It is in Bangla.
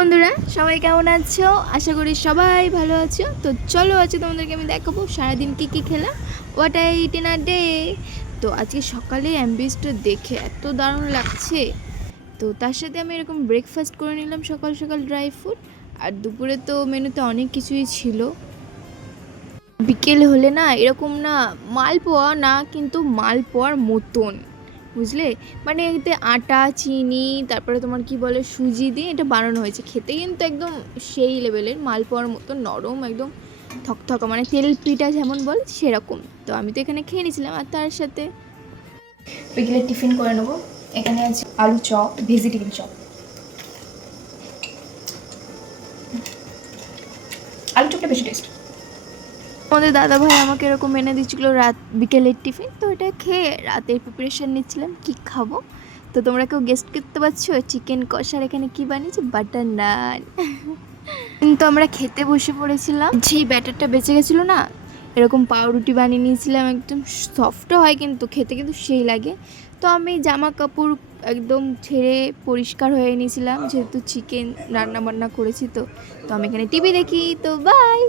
বন্ধুরা, সবাই কেমন আছো? আশা করি সবাই ভালো আছো। তো চলো আজকে তোমাদেরকে আমি দেখাবো সারাদিন কী খেলাম, what I it in a day. তো আজকে সকালে অ্যাম্বিয়েন্সটা দেখে এত দারুণ লাগছে। তো তার সাথে আমি এরকম ব্রেকফাস্ট করে নিলাম সকাল সকাল, ড্রাই ফ্রুট। আর দুপুরে তো মেনুতে অনেক কিছুই ছিল। বিকেল হলে না এরকম না মালপোয়া না, কিন্তু মালপোয়ার মতন, বুঝলে? মানে এতে আটা, চিনি, তারপরে তোমার কি বলে সুজি দিয়ে এটা বানানো হয়েছে। খেতে কিন্তু একদম সেই লেভেলের, মালপোয়ার মতো নরম, একদম থকথকা, মানে তেল পিঠা যেমন বলে সেরকম। তো আমি তো এখানে খেয়ে নিয়েছিলাম। আর তার সাথে বিকেলে টিফিন করে নেবো। এখানে আছে আলু চপ, ভেজিটেবিল চপ। আলু চপটা বেশি টেস্ট। আমাদের দাদা ভাই আমাকে এরকম এনে দিচ্ছিলো রাত বিকেলের টিফিন। তো এটা খেয়ে রাতের প্রিপারেশান নিচ্ছিলাম কী খাবো। তো তোমরা কেউ গেস্ট করতে পারছো চিকেন কষার এখানে কী বানিয়েছি? বাটার নান। কিন্তু আমরা খেতে বসে পড়েছিলাম। যেই ব্যাটারটা বেঁচে গেছিলো না, এরকম পাউরুটি বানিয়ে নিয়েছিলাম, একদম সফটও হয় কিন্তু খেতে কিন্তু সেই লাগে। তো আমি জামা কাপড় একদম ছেড়ে পরিষ্কার হয়ে নিয়েছিলাম, যেহেতু চিকেন রান্না বান্না করেছি। তো তো আমি এখানে টিভি দেখি। তো বাই।